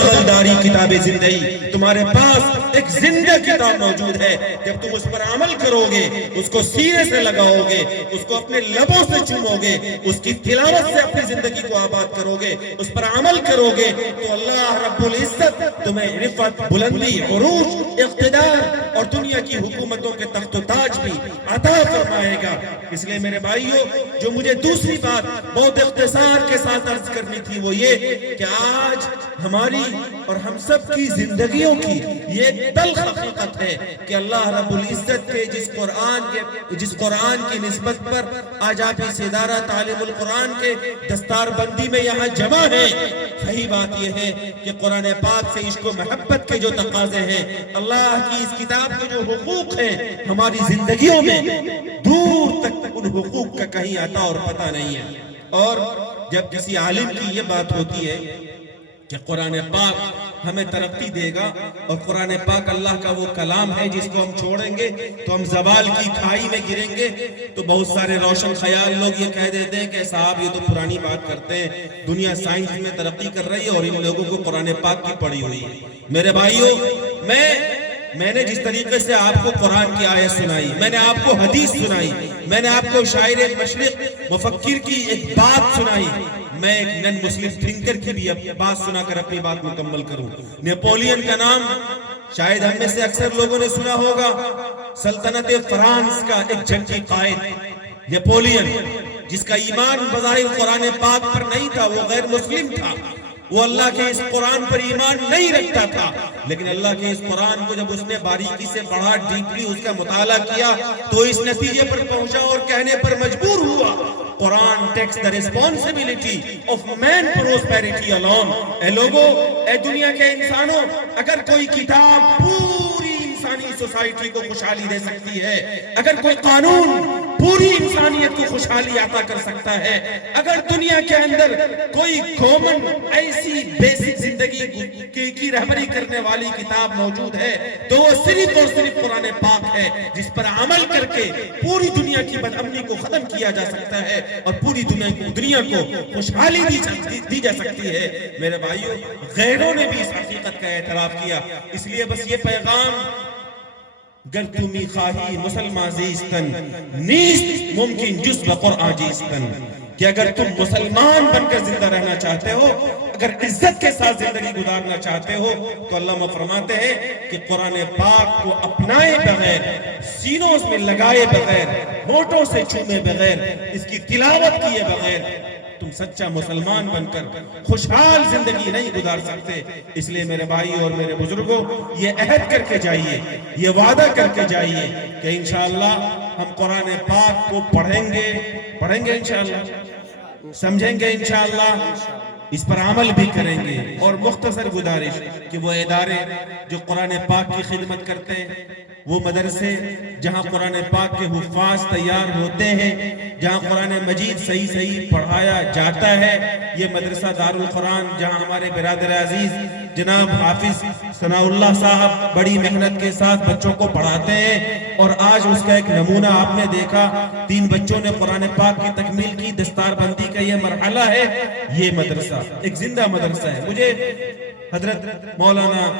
بغلداری کتاب زندگی، تمہارے پاس ایک زندہ کتاب موجود ہے، جب تم اس پر عمل کرو گے، اس کو سینے سے لگاؤ گے، اس کو اپنے لبوں سے چومو گے، اس کی تلاوت سے اپنی زندگی کو آباد کرو گے، اس پر عمل کرو گے، تو اللہ رب العزت تمہیں رفعت، بلندی، عروج، اقتدار اور دنیا کی حکومتوں کے تخت و تاج بھی عطا فرمائے گا۔ اس لئے میرے بھائیو، جو مجھے دوسری بات بہت اختصار کے ساتھ عرض کرنی تھی وہ یہ کہ آج ہماری اور ہم سب کی زندگیوں کی یہ ایک تلخ حقیقت ہے کہ اللہ رب العزت کے جس قرآن کی نسبت پر آج آپ اس ادارہ تعلیم القرآن کے دستار بندی میں یہاں جمع ہیں، صحیح بات یہ ہے کہ قرآن پاک سے عشق و محبت کے جو تقاضے ہیں، اللہ کی اس کتاب کے جو حقوق ہیں ہماری زندگیوں میں، دور تک ان حقوق کا کہیں آتا اور پتہ نہیں ہے۔ اور جب کسی عالم کی یہ بات ہوتی ہے کہ قرآن پاک ہمیں ترقی دے گا اور قرآن پاک اللہ کا وہ کلام ہے جس کو ہم چھوڑیں گے تو ہم زوال کی کھائی میں گریں گے، تو بہت سارے روشن خیال لوگ یہ کہہ دیتے ہیں کہ صاحب یہ تو پرانی بات کرتے ہیں، دنیا سائنس میں ترقی کر رہی ہے اور ان لوگوں کو قرآن پاک کی پڑھی ہوئی ہے۔ میرے بھائیوں، میں نے جس طریقے سے آپ کو قرآن کی آیت سنائی، میں نے آپ کو حدیث سنائی، میں نے آپ کو شاعر مشرق مفکر کی ایک بات سنائی، میں ایک نن مسلم تھنکر کی بھی بات سنا کر اپنی بات مکمل کروں۔ نیپولین کا نام شاید ہم میں سے اکثر لوگوں نے سنا ہوگا، سلطنت فرانس کا ایک جنگی قائد نیپولین، جس کا ایمان بظاہر قرآن پاک پر نہیں تھا، وہ غیر مسلم تھا، وہ اللہ کے اس قرآن پر ایمان نہیں رکھتا تھا، لیکن اللہ کے اس قرآن کو جب اس نے باریکی سے پڑھا، ڈیپلی اس کا مطالعہ کیا، تو اس نتیجے پر پہنچا اور کہنے پر مجبور ہوا، قرآن takes the responsibility of man prosperity alone۔ اے لوگو، اے دنیا کے انسانوں، اگر کوئی کتاب پوری انسانی سوسائٹی کو خوشحالی دے سکتی ہے، اگر کوئی قانون پوری انسانیت کو خوشحالی عطا کر سکتا ہے، اگر دنیا کے اندر کوئی کامن ایسی بیسک زندگی کی رہبری کرنے والی کتاب موجود ہے تو وہ صرف اور صرف قرآن پاک ہے، جس پر عمل کر کے پوری دنیا کی بدامنی کو ختم کیا جا سکتا ہے اور پوری دنیا کو خوشحالی دی جا سکتی ہے۔ میرے بھائیوں، غیروں نے بھی اس حقیقت کا اعتراف کیا، اس لیے بس یہ پیغام، گر تمی خواہی مسلمان زیستن نیست ممکن جز بقرآن جیستن، کہ اگر تم مسلمان بن کر زندہ رہنا چاہتے ہو، اگر عزت کے ساتھ زندگی گزارنا چاہتے ہو، تو اللہ فرماتے ہیں کہ قرآن پاک کو اپنائے بغیر، سینوں میں لگائے بغیر، ہونٹوں سے چومے بغیر، اس کی تلاوت کیے بغیر تم سچا مسلمان بن کر خوشحال زندگی نہیں گزار سکتے۔ اس لئے میرے بھائی اور میرے بزرگوں، یہ عہد کر کے جائیے، یہ وعدہ کر کے جائیے کہ انشاءاللہ ہم قرآن پاک کو پڑھیں گے انشاءاللہ، سمجھیں گے انشاءاللہ، اس پر عمل بھی کریں گے۔ اور مختصر گزارش کہ وہ ادارے جو قرآن پاک کی خدمت کرتے ہیں، وہ مدرسے جہاں قرآن پاک کے حفاظ تیار ہوتے ہیں، جہاں قرآن مجید صحیح پڑھایا جاتا ہے، یہ مدرسہ دار القرآن جہاں ہمارے برادر عزیز جناب حافظ ثناء اللہ صاحب بڑی محنت کے ساتھ بچوں کو پڑھاتے ہیں، اور آج اس کا ایک نمونہ آپ نے دیکھا، 3 بچوں نے قرآن پاک کی تکمیل کی، دستار بندی کا یہ مرحلہ ہے۔ یہ مدرسہ ایک زندہ مدرسہ ہے۔ مجھے حضرت مولانا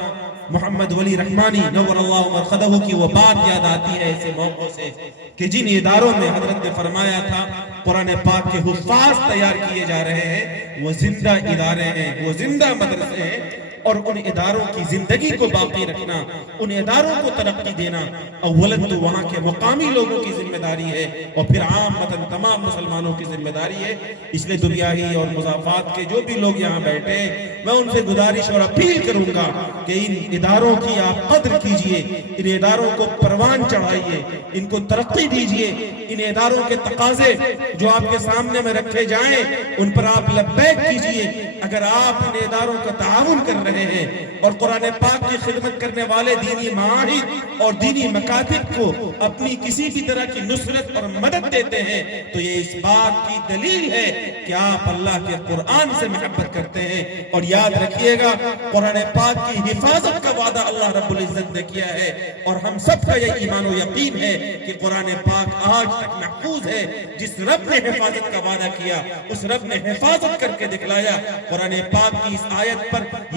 محمد ولی رحمانی نور اللہ مرقدہ کی وہ بات یاد آتی ہے ایسے موقع سے کہ جن اداروں میں حضرت نے فرمایا تھا قرآن پاک کے حفاظ تیار کیے جا رہے ہیں، وہ زندہ ادارے ہیں، وہ زندہ مدرسے ہیں، اور ان اداروں کی زندگی کو باقی رکھنا، ان اداروں کو ترقی دینا اولاً تو وہاں کے مقامی لوگوں کی ذمہ داری ہے اور پھر عامتاً تمام مسلمانوں کی ذمہ داری ہے۔ اس لئے دنیاہی اور مضافات کے جو بھی لوگ یہاں بیٹھے ہیں، میں ان سے گزارش اور اپیل کروں گا کہ ان اداروں کی آپ قدر کیجئے، ان اداروں کو پروان چڑھائیے، ان کو ترقی دیجئے، ان اداروں کے تقاضے جو آپ کے سامنے میں رکھے جائیں ان پر آپ لبیک کیجئے۔ اگر آپ ان اداروں کا تعاون کر رہے ہیں اور قرآن پاک کی خدمت کرنے والے دینی معاہد اور دینی مکاتب کو اپنی کسی بھی طرح کی نصرت اور مدد دیتے ہیں، تو یہ اس بات کی دلیل ہے کہ آپ اللہ کے قرآن سے محبت کرتے ہیں۔ اور یاد رکھیے گا، قرآن پاک کی حفاظت کا وعدہ اللہ رب العزت نے کیا ہے، اور ہم سب کا یہ ایمان و یقین ہے کہ قرآن پاک آج تک محفوظ ہے۔ جس رب نے حفاظت کا وعدہ کیا، اس رب نے حفاظت کر کے دکھلایا۔ قرآن پاک کی اس آیت پر